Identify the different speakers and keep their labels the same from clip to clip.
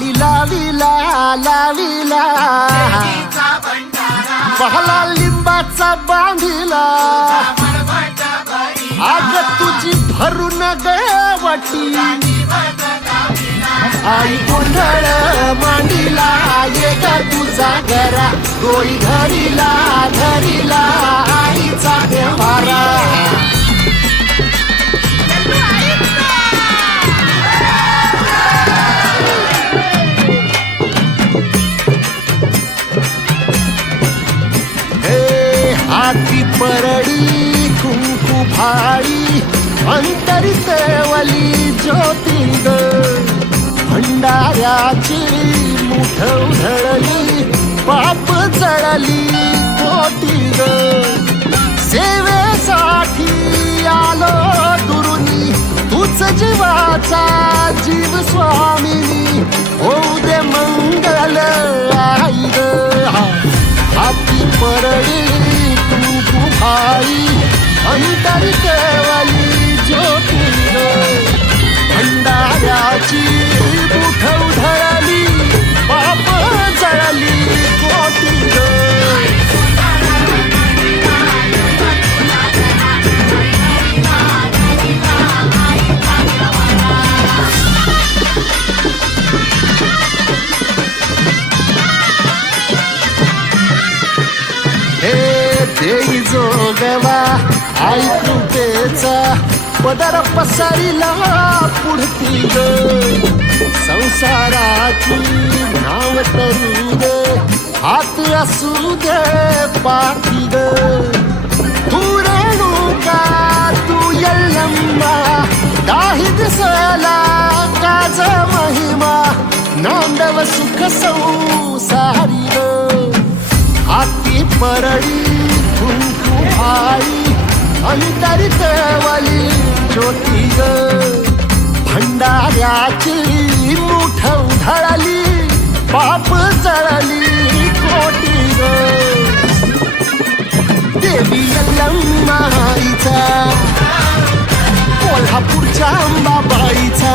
Speaker 1: माळी लाविला लाविला बहला लिंबाचा बांधिला. आग तुझी भरून गवटी आई गोंधळ मांडीला ये ग तुझा घरा डोळी धरीला धरीला आईचा देवारा परडी कुंकू भाळी अंतरित वली ज्योती भंडाऱ्याची मुठ उधळली पाप जळली कोटी ग सेवेसाठी आलो दुरुनी तूच जीवा अंतर देई जोगवा आई कृपेचा पदर पसरिला पुढती ग. संसाराची नाव तरू दे हात असू दे पाठी ग. तू रेणुका तू यल्लम्मा काही दिसला काज महिमा नांदव सुख संसारी ग. हाती परडी भाई अंतरित वली ज्योती ग. भंडाऱ्याची मुठ उधळली पाप जळली कोटी ग. देवी माईचा कोल्हापूरच्या अंबाबाईचा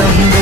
Speaker 2: आई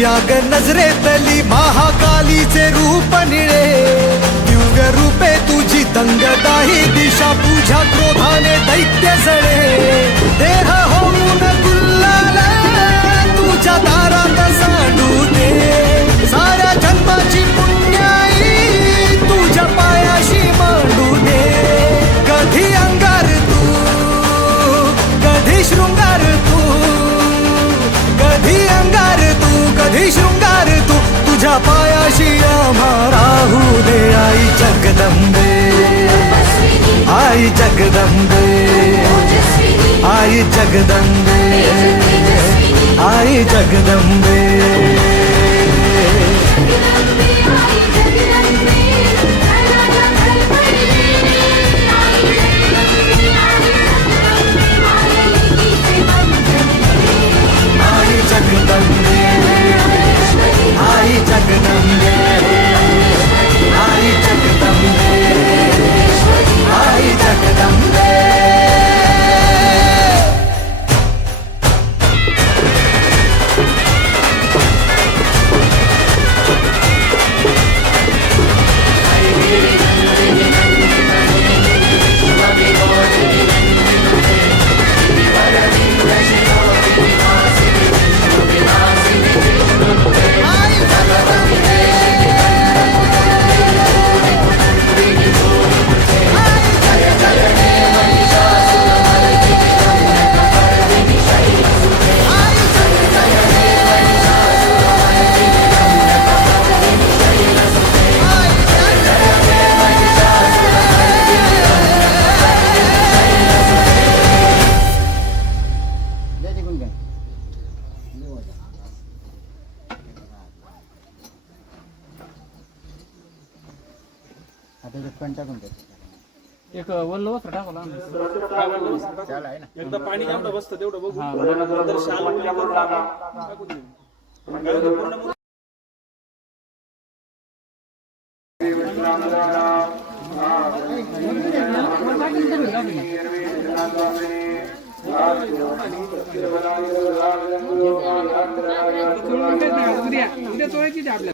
Speaker 2: आग नजरेतली महाकालीचे रूप निळे दिव्य रूपे तुझी दंगदाही दिशा तुझ्या क्रोधाने दैत्य जळे. देह होऊन पायाशी आम्हा राहू दे आई जगदंबे आई जगदंबे आई जगदंबे आई जगदंबे
Speaker 3: एक वल्ल वस्त्र
Speaker 4: टाकू लागलं
Speaker 5: एकदा पाणी जेवढं बसतं तेवढं
Speaker 3: बघून चांगला